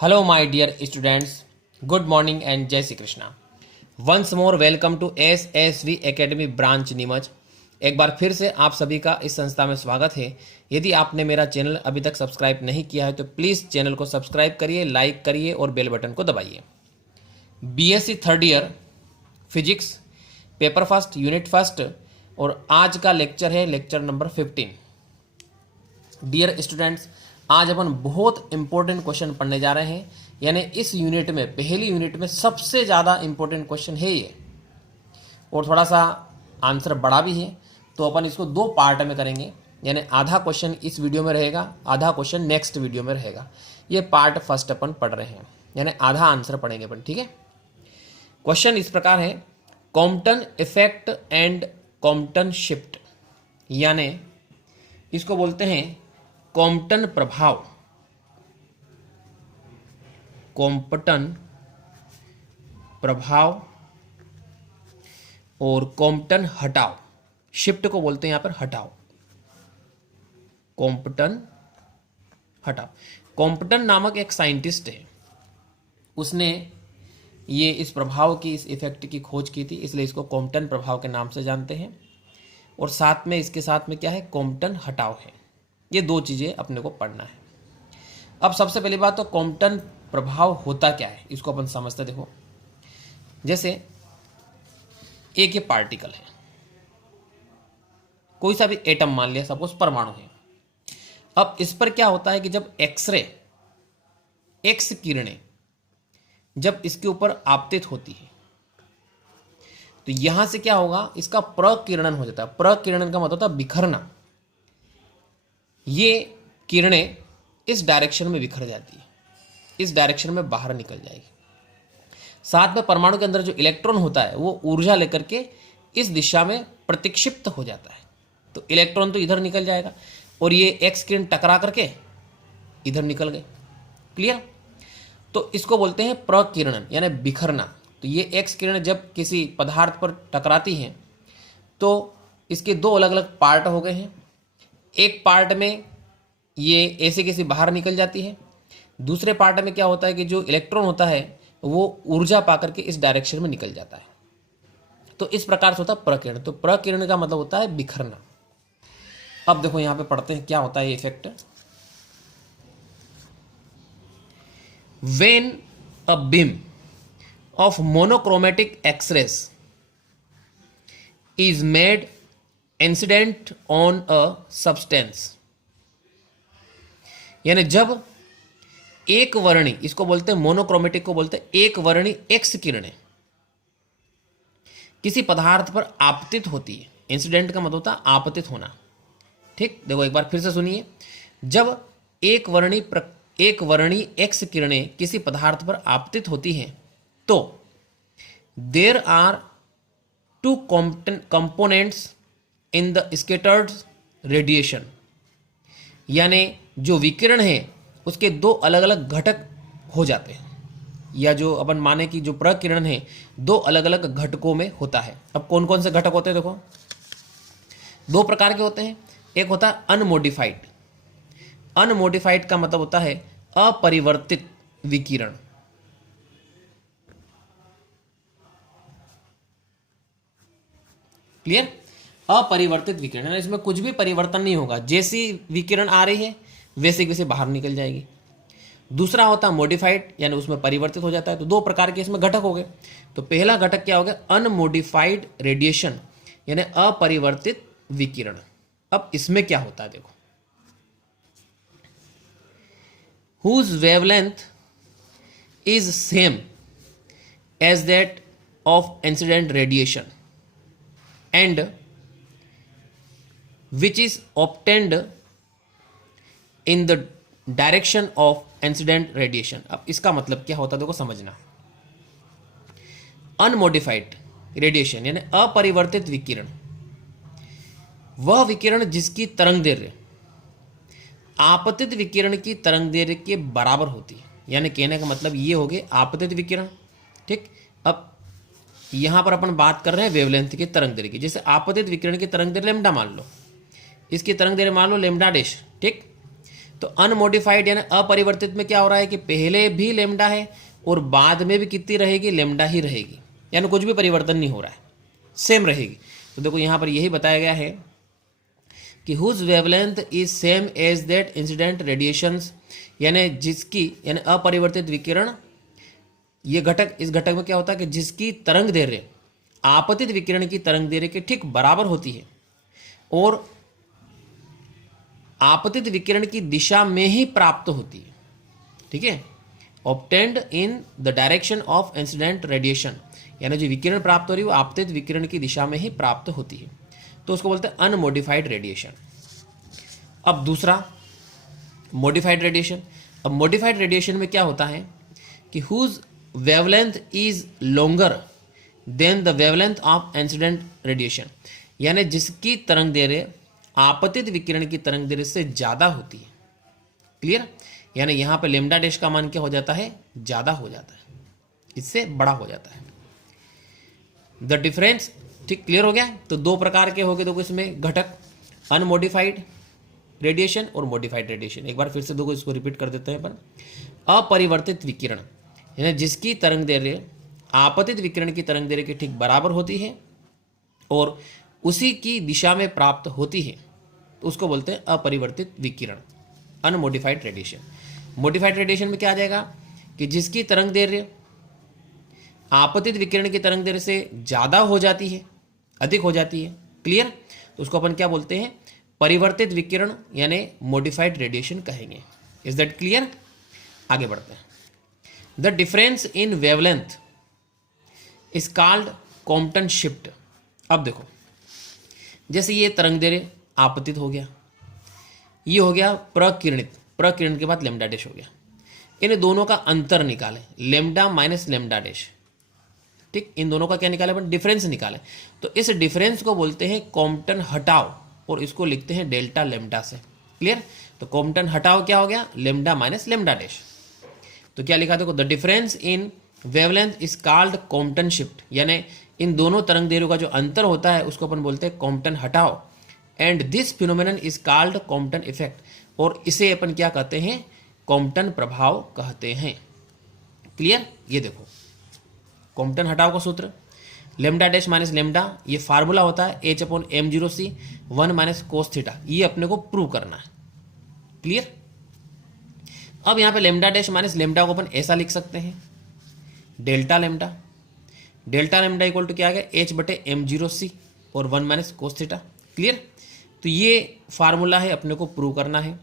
Hello, my dear students. Good morning and Jai Shri Krishna. Once more, welcome to SSV Academy branch Neemuch. एक बार फिर से आप सभी का इस संस्था में स्वागत है। यदि आपने मेरा चैनल अभी तक सब्सक्राइब नहीं किया है तो प्लीज़ चैनल को सब्सक्राइब करिए, लाइक करिए और बेल बटन को दबाइए। BSc third year physics paper first unit first और आज का लेक्चर है लेक्चर नंबर 15। डियर स्टूडेंट्स, आज अपन बहुत इंपॉर्टेंट क्वेश्चन पढ़ने जा रहे हैं। यानी इस यूनिट में, पहली यूनिट में सबसे ज़्यादा इंपॉर्टेंट क्वेश्चन है ये, और थोड़ा सा आंसर बड़ा भी है। तो अपन इसको दो पार्ट में करेंगे, यानी आधा क्वेश्चन इस वीडियो में रहेगा, आधा क्वेश्चन नेक्स्ट वीडियो में रहेगा। ये पार्ट फर्स्ट अपन पढ़ रहे हैं, यानी आधा आंसर पढ़ेंगे अपन, ठीक है। क्वेश्चन इस प्रकार है, Compton effect and Compton shift, यानी इसको बोलते हैं कॉम्पटन प्रभाव, कॉम्पटन प्रभाव और कॉम्पटन हटाव। शिफ्ट को बोलते हैं यहां पर हटाव, कॉम्पटन हटाव। कॉम्पटन नामक एक साइंटिस्ट है, उसने ये इस प्रभाव की, इस इफेक्ट की खोज की थी, इसलिए इसको कॉम्पटन प्रभाव के नाम से जानते हैं। और साथ में इसके साथ में क्या है, कॉम्पटन हटाव है। ये दो चीज़ें अपने को पढ़ना है। अब सबसे पहली बात तो कॉम्पटन प्रभाव होता क्या है, इसको अपन समझते। देखो, जैसे एक ये पार्टिकल है, कोई सा भी एटम मान लिया, सपोज परमाणु है। अब इस पर क्या होता है कि जब एक्सरे, एक्स किरणें जब इसके ऊपर आपतित होती है तो यहां से क्या होगा, इसका प्रकिरणन हो जाता है। प्रकिरणन का मतलब होता है बिखरना। ये किरणें इस डायरेक्शन में बिखर जाती है, इस डायरेक्शन में बाहर निकल जाएगी। साथ में परमाणु के अंदर जो इलेक्ट्रॉन होता है वो ऊर्जा लेकर के इस दिशा में प्रतिक्षिप्त हो जाता है। तो इलेक्ट्रॉन तो इधर निकल जाएगा और ये एक्स किरण टकरा करके इधर निकल गए। क्लियर? तो इसको बोलते हैं प्रकिरणन, यानी बिखरना। तो ये एक्स किरण जब किसी पदार्थ पर टकराती हैं तो इसके दो अलग अलग पार्ट हो गए हैं। एक पार्ट में ये ऐसे कैसे बाहर निकल जाती है, दूसरे पार्ट में क्या होता है कि जो इलेक्ट्रॉन होता है वो ऊर्जा पाकर के इस डायरेक्शन में निकल जाता है। तो इस प्रकार से होता है प्रकिरण। तो प्रकिरण का मतलब होता है बिखरना। अब देखो यहां पे पढ़ते हैं क्या होता है ये effect. When a beam of monochromatic x-rays is made incident on a substance, यानी जब एक वर्णी, इसको बोलते हैं मोनोक्रोमेटिक को बोलते हैं एक वर्णी एक्स किरणें किसी पदार्थ पर आपतित होती है। इंसिडेंट का मतलब होता है आपतित होना। ठीक, देखो एक बार फिर से सुनिए। जब एक वर्णी एक्स किरणें किसी पदार्थ पर आपतित होती हैं तो there are two components in the scattered radiation, यानी जो विकिरण है उसके दो अलग अलग घटक हो जाते हैं, या जो अपन माने कि जो प्रकिरण है दो अलग अलग घटकों में होता है। अब कौन कौन से घटक होते हैं, देखो दो प्रकार के होते हैं। एक होता है अनमोडिफाइड। अनमोडिफाइड का मतलब होता है अपरिवर्तित विकिरण। क्लियर? अपरिवर्तित विकिरण, इसमें कुछ भी परिवर्तन नहीं होगा, जैसी विकिरण आ रही है वैसे वैसे बाहर निकल जाएगी। दूसरा होता है मॉडिफाइड, यानी उसमें परिवर्तित हो जाता है। तो दो प्रकार के इसमें घटक हो गए। तो पहला घटक क्या हो गया, अनमोडिफाइड रेडिएशन, यानी अपरिवर्तित विकिरण। अब इसमें क्या होता है, देखो, whose wavelength is same as that of incident radiation and which is obtained in the direction of incident radiation। अब इसका मतलब क्या होता है, देखो समझना। अनमोडिफाइड रेडिएशन यानी अपरिवर्तित विकिरण, वह विकिरण जिसकी तरंग दैर्घ्य आपतित विकिरण की तरंग दैर्घ्य के बराबर होती है। यानी कहने का मतलब ये हो गए आपतित विकिरण। ठीक, अब यहां पर अपन बात कर रहे हैं वेवलेंथ की, तरंग दैर्घ्य की। जैसे आपतित विकिरण की तरंग दैर्घ्य लैम्डा मान लो, इसकी तरंग दैर्घ्य मान लो लैम्डा डैश। ठीक, तो अनमोडिफाइड यानी अपरिवर्तित में क्या हो रहा है कि पहले भी लेमडा है और बाद में भी कितनी रहेगी, लेमडा ही रहेगी, यानी कुछ भी परिवर्तन नहीं हो रहा है, सेम रहेगी। तो देखो यहाँ पर यही बताया गया है कि whose wavelength is same as that incident radiations, यानी जिसकी यानी अपरिवर्तित विकिरण, ये घटक, इस घटक में क्या होता है कि जिसकी तरंग दैर्घ्य आपतित विकिरण की तरंग दैर्घ्य के ठीक बराबर होती है और आपतित विकिरण की दिशा में ही प्राप्त होती है, ठीक है, obtained in the direction of incident radiation, यानी जो विकिरण प्राप्त हो रही है वो आपतित विकिरण की दिशा में ही प्राप्त होती है, तो उसको बोलते हैं अनमोडिफाइड रेडिएशन। अब दूसरा मॉडिफाइड रेडिएशन। अब मॉडिफाइड रेडिएशन में क्या होता है कि whose wavelength is longer than the wavelength of incident radiation, यानी जिसकी तरंग दैर्घ्य आपतित विकिरण की तरंग दैर्घ्य से ज्यादा होती है। क्लियर, यानी यहां पे लेमडा डैश का मान क्या हो जाता है, ज्यादा हो जाता है, इससे बड़ा हो जाता है। द डिफरेंस, ठीक, क्लियर हो गया। तो दो प्रकार के हो गए देखो इसमें घटक, अनमोडिफाइड रेडिएशन और मॉडिफाइड रेडिएशन। एक बार फिर से देखो इसको रिपीट कर देते हैं अपन। अपरिवर्तित विकिरण यानी जिसकी तरंग दैर्घ्य आपतित विकिरण की तरंग दैर्घ्य के ठीक बराबर होती है और उसी की दिशा में प्राप्त होती है, तो उसको बोलते हैं अपरिवर्तित विकिरण, अनमोडिफाइड रेडिएशन। मॉडिफाइड रेडिएशन में क्या आ जाएगा कि जिसकी तरंग दैर्घ्य आपतित विकिरण की तरंग दैर्घ्य से ज्यादा हो जाती है, अधिक हो जाती है। क्लियर, तो उसको अपन क्या बोलते हैं, परिवर्तित विकिरण यानी मॉडिफाइड रेडिएशन कहेंगे। Is that clear? आगे बढ़ते हैं। The difference in wavelength is called Compton shift. अब देखो, जैसे ये तरंग दैर्घ्य आपतित हो गया, ये हो गया प्रकिरणित, प्रकिरण के बाद लेमडा डैश हो गया, इन दोनों का अंतर निकालें, लेमडा माइनस लेमडा डैश, ठीक, इन दोनों का क्या निकाले अपन, डिफरेंस निकालें। तो इस डिफरेंस को बोलते हैं कॉम्पटन हटाओ और इसको लिखते हैं डेल्टा लेमडा से। क्लियर, तो कॉम्पटन हटाओ क्या हो गया, लेमडा माइनस लेमडा डैश। तो क्या लिखा देखो, the difference in wavelength is called Compton shift, यानी इन दोनों तरंग दैर्घ्यों का जो अंतर होता है उसको अपन बोलते हैं कॉम्पटन हटाओ। And this phenomenon is called Compton effect, और इसे अपन क्या कहते हैं, कॉम्पटन प्रभाव कहते हैं। क्लियर, ये देखो कॉम्पटन हटाओ का सूत्र, लेमडा डैश माइनस लेमडा, ये फार्मूला होता है H/m0c 1 माइनस कोस थीटा, ये अपने को प्रूव करना है। क्लियर, अब यहां पे लेमडा डैश माइनस लेमडा को अपन ऐसा लिख सकते हैं, delta lambda, delta lambda equal to क्या आ गया, H/m0c और 1 माइनस कोस थीटा। क्लियर, तो ये फार्मूला है, अपने को प्रूव करना है।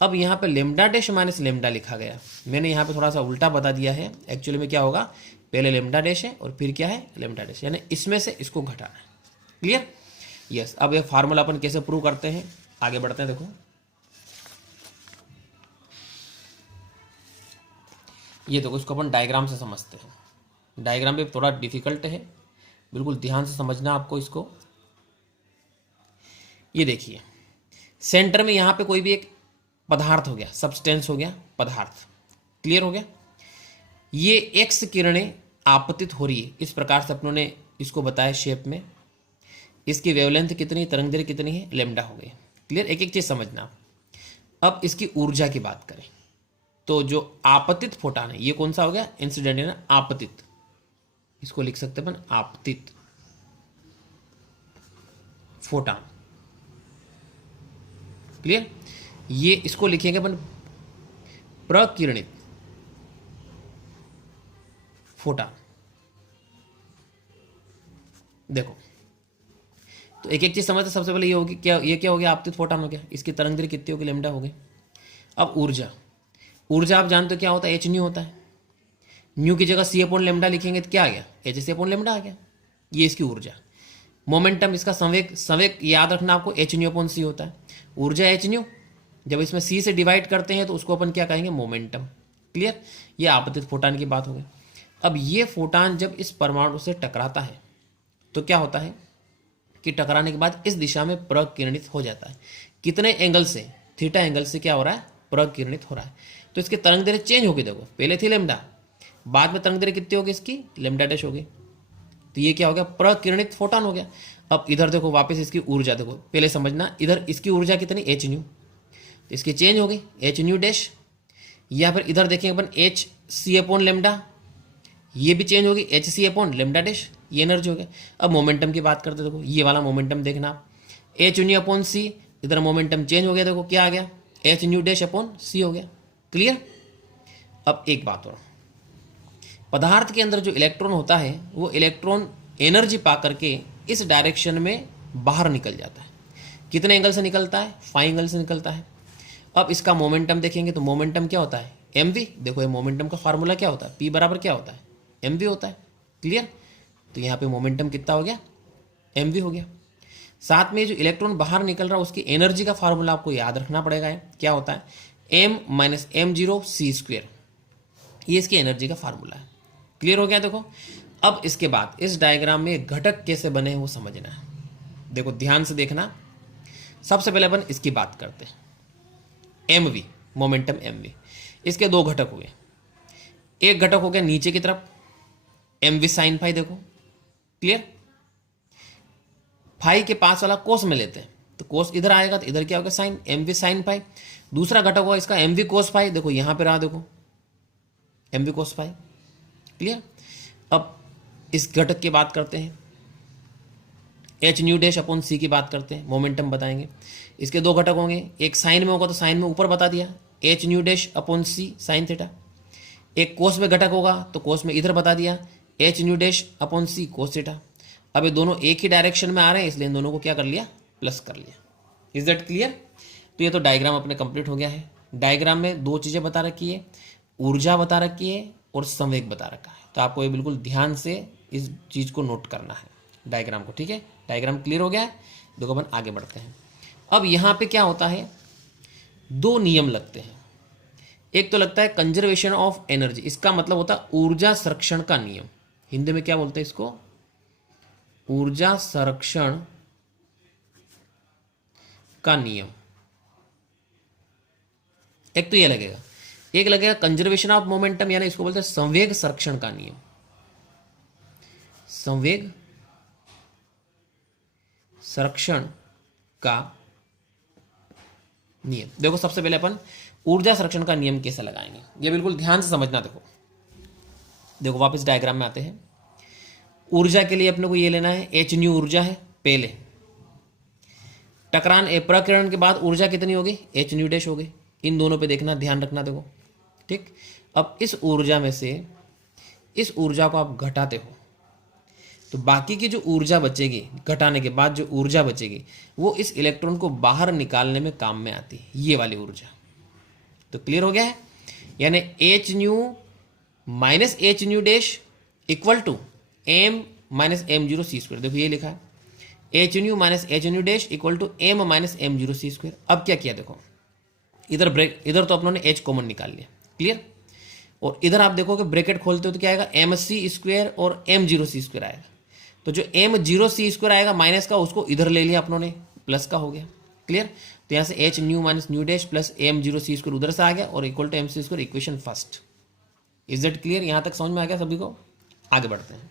अब यहाँ पे लेमडा डैश माइनस लेमडा लिखा गया, मैंने यहाँ पे थोड़ा सा उल्टा बता दिया है। एक्चुअली में क्या होगा, पहले लेमडा डैश है और फिर क्या है, लेमडा डैश, यानी इसमें से इसको घटाना है। Clear, yes. अब ये फार्मूला अपन कैसे प्रूव करते हैं, आगे बढ़ते हैं। देखो ये देखो, इसको अपन डायग्राम से समझते हैं। डायग्राम भी थोड़ा डिफिकल्ट है, बिल्कुल ध्यान से समझना आपको इसको। ये देखिए, सेंटर में यहाँ पे कोई भी एक पदार्थ हो गया, सब्सटेंस हो गया, पदार्थ। क्लियर हो गया, ये एक्स किरणें आपतित हो रही है, इस प्रकार से अपनों ने इसको बताया शेप में। इसकी वेवलेंथ कितनी, तरंग दैर्घ्य कितनी है, लेमडा हो गई। क्लियर, एक एक चीज समझना। अब इसकी ऊर्जा की बात करें तो जो आपतित फोटान है, ये कौन सा हो गया, इंसिडेंट है ना, आपतित, इसको लिख सकते हैं अपन आपतित फोटान। क्लियर, ये इसको लिखेंगे अपन प्रकिरणित फोटान। देखो, तो एक एक चीज समझते, सबसे पहले ये होगी क्या, ये क्या हो गया, आपतित फोटान हो गया, इसकी तरंग दैर्घ्य कितनी होगी, लेमडा हो गई। अब ऊर्जा, ऊर्जा आप जानते हो क्या होता है, एच न्यू होता है। न्यू की जगह C/लेमडा लिखेंगे तो क्या आ गया, H/लेमडा आ गया, ये इसकी ऊर्जा। मोमेंटम, इसका संवेग, संवेग याद रखना आपको, H/c होता है। ऊर्जा H, जब इसमें C से डिवाइड करते हैं तो उसको अपन क्या कहेंगे, मोमेंटम। क्लियर, ये आपतित फोटान की बात हो गई। अब ये फोटान जब इस परमाणु से टकराता है तो क्या होता है कि टकराने के बाद इस दिशा में प्रकिरणित हो जाता है। कितने एंगल से, थीटा एंगल से क्या हो रहा है, प्रकिरणित हो रहा है। तो इसकी तरंग दैर्घ्य चेंज होगी। देखो, पहले थी लेमडा, बाद में तरंग दैर्घ्य कितनी होगी इसकी, लेमडा डैश होगी। तो ये क्या हो गया, प्रकिरणित फोटान हो गया। अब इधर देखो, वापस इसकी ऊर्जा देखो, पहले समझना, इधर इसकी ऊर्जा कितनी, H न्यू, तो इसकी चेंज हो गई एच न्यू डैश, या फिर इधर देखेंगे अपन एच सी अपॉन लेमडा, ये भी चेंज होगी H C upon lambda dash, ये एनर्जी हो गया। अब मोमेंटम की बात करते देखो, ये वाला मोमेंटम देखना आप, एच न्यू अपॉन सी, इधर मोमेंटम चेंज हो गया, देखो क्या आ गया एच न्यू डैश अपॉन सी हो गया। क्लियर। अब एक बात और, पदार्थ के अंदर जो इलेक्ट्रॉन होता है वो इलेक्ट्रॉन एनर्जी पा करके इस डायरेक्शन में बाहर निकल जाता है। कितने एंगल से निकलता है? 5 एंगल से निकलता है। अब इसका मोमेंटम देखेंगे तो मोमेंटम क्या होता है? M V. देखो ये मोमेंटम का फार्मूला क्या होता है? पी बराबर क्या होता है? एम वी होता है। क्लियर। तो यहाँ पे मोमेंटम कितना हो गया? एम वी हो गया। साथ में जो इलेक्ट्रॉन बाहर निकल रहा है उसकी एनर्जी का फार्मूला आपको याद रखना पड़ेगा। क्या होता है? M minus M zero C square, ये इसकी एनर्जी का फार्मूला है। क्लियर हो गया। देखो अब इसके बाद इस डायग्राम में घटक कैसे बने हैं वो समझना है। देखो ध्यान से देखना। सबसे पहले अपन इसकी बात करते हैं, M V, momentum M V. इसके दो घटक हुए। एक घटक हो गया नीचे की तरफ एम वी साइन फाई। देखो क्लियर। फाई के पास वाला कोस में लेते हैं तो कोस इधर आएगा तो इधर क्या होगा? Sine, M V sine phi. दूसरा घटक होगा इसका एम वी कोस फाई। देखो यहां पे रहा, देखो M V cos phi. Clear. अब इस घटक की बात करते हैं, H nu dash upon C की बात करते हैं, मोमेंटम बताएंगे। इसके दो घटक होंगे, एक साइन में होगा तो साइन में ऊपर बता दिया एच न्यू डैश अपॉन सी साइन थीटा। एक कोस में घटक होगा तो कोस में इधर बता दिया H nu dash upon C cos theta. अब ये दोनों एक ही डायरेक्शन में आ रहे हैं इसलिए इन दोनों को क्या कर लिया? प्लस कर लिया। Is that clear? तो ये तो डायग्राम अपने कंप्लीट हो गया है। डायग्राम में दो चीज़ें बता रखी है, ऊर्जा बता रखी है और संवेग बता रखा है। तो आपको ये बिल्कुल ध्यान से इस चीज़ को नोट करना है, डायग्राम को। ठीक है, डायग्राम क्लियर हो गया है। देखो अपन आगे बढ़ते हैं। अब यहाँ पे क्या होता है? दो नियम लगते हैं। एक तो लगता है कंजर्वेशन ऑफ एनर्जी, इसका मतलब होता है ऊर्जा संरक्षण का नियम। हिंदी में क्या बोलते हैं इसको? ऊर्जा संरक्षण का नियम। एक तो ये लगेगा, एक लगेगा कंजर्वेशन ऑफ मोमेंटम, यानी इसको बोलते हैं संवेग संरक्षण का नियम। संवेग संरक्षण का नियम। देखो सबसे पहले अपन ऊर्जा संरक्षण का नियम कैसे लगाएंगे, ये बिल्कुल ध्यान से समझना। देखो वापस डायग्राम में आते हैं। ऊर्जा के लिए अपने को ये लेना है एच न्यू ऊर्जा है पहले। टकरान प्रकीर्णन के बाद ऊर्जा कितनी होगी? एच न्यू डैश होगी। इन दोनों पे देखना, ध्यान रखना। देखो ठीक। अब इस ऊर्जा में से इस ऊर्जा को आप घटाते हो तो बाकी की जो ऊर्जा बचेगी, घटाने के बाद जो ऊर्जा बचेगी वो इस इलेक्ट्रॉन को बाहर निकालने में काम में आती है, ये वाली ऊर्जा। तो क्लियर हो गया है। यानी H nu minus H nu dash equal to M minus M zero C square. देखो ये लिखा है H nu minus H nu dash equal to M minus M zero C square. अब क्या किया? देखो इधर तो अपनों ने एच कॉमन निकाल लिया। क्लियर। और इधर आप देखोगे ब्रैकेट खोलते हो तो क्या आएगा? एम सी स्क्वायर और एम जीरो सी स्क्वायर आएगा। तो जो एम जीरो सी स्क्वायर आएगा माइनस का, उसको इधर ले लिया अपनों ने, प्लस का हो गया। क्लियर। तो यहाँ से H nu minus nu dash plus M zero C square उधर से आ गया और equal to M C square, equation first. Is that clear? यहाँ तक समझ में आ गया सभी को? आगे बढ़ते हैं।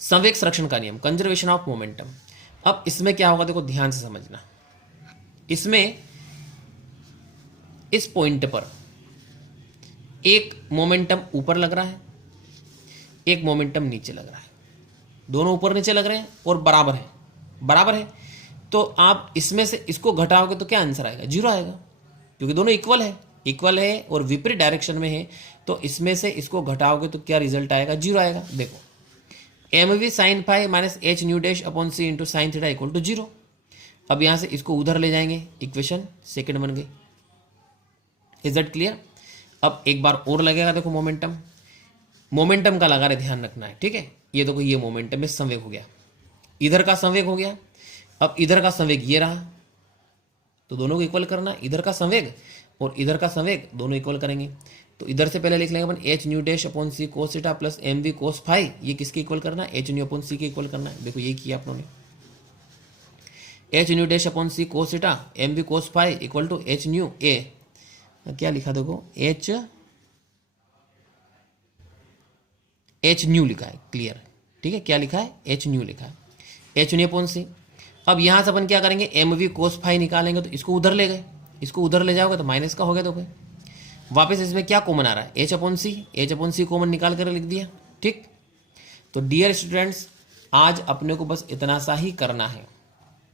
संवेग संरक्षण का नियम, कंजर्वेशन ऑफ मोमेंटम। अब इसमें क्या होगा? देखो ध्यान से समझना। इसमें इस पॉइंट पर एक मोमेंटम ऊपर लग रहा है, एक मोमेंटम नीचे लग रहा है। दोनों ऊपर नीचे लग रहे हैं और बराबर है, बराबर है। तो आप इसमें से इसको घटाओगे तो क्या आंसर आएगा? जीरो आएगा, क्योंकि दोनों इक्वल है, इक्वल है और विपरीत डायरेक्शन में है। तो इसमें से इसको घटाओगे तो क्या रिजल्ट आएगा? जीरो आएगा। देखो M V sine phi minus H nu dash upon C into sine theta equal to zero. अब यहां से इसको उधर ले जाएंगे, इक्वेशन सेकंड बन गई। Is that clear? अब एक बार और लगेगा। देखो मोमेंटम, मोमेंटम का लगा रहे, ध्यान रखना है। ठीक है। ये देखो ये मोमेंटम में संवेग हो गया, इधर का संवेग हो गया। अब इधर का संवेग ये रहा, तो दोनों को इक्वल करना। इधर का संवेग और इधर का संवेग दोनों इक्वल करेंगे। तो इधर से पहले लिख लेंगे अपन H nu dash upon C cos theta plus M V cos phi. ये किसके इक्वल करना है? एच न्यू अपॉन सी के इक्वल करना है। देखो ये किया आप लोगों ने, H nu dash upon C cos theta M V cos phi equal to H nu A, क्या लिखा? देखो एच न्यू लिखा है। क्लियर। ठीक है, क्या लिखा है? एच न्यू लिखा है, एच न्यू अपॉन सी। अब यहां से अपन क्या करेंगे? एम वी कोस फाई निकालेंगे तो इसको उधर ले गए, इसको उधर ले जाओगे तो माइनस का हो गया। तो भाई वापस इसमें क्या कॉमन आ रहा है, एच अपॉन सी कॉमन निकाल कर लिख दिया। ठीक, तो डियर स्टूडेंट्स आज अपने को बस इतना सा ही करना है।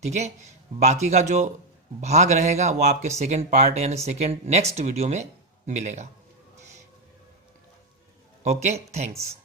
ठीक है, बाकी का जो भाग रहेगा वो आपके सेकेंड पार्ट यानी सेकेंड नेक्स्ट वीडियो में मिलेगा। Okay, thanks.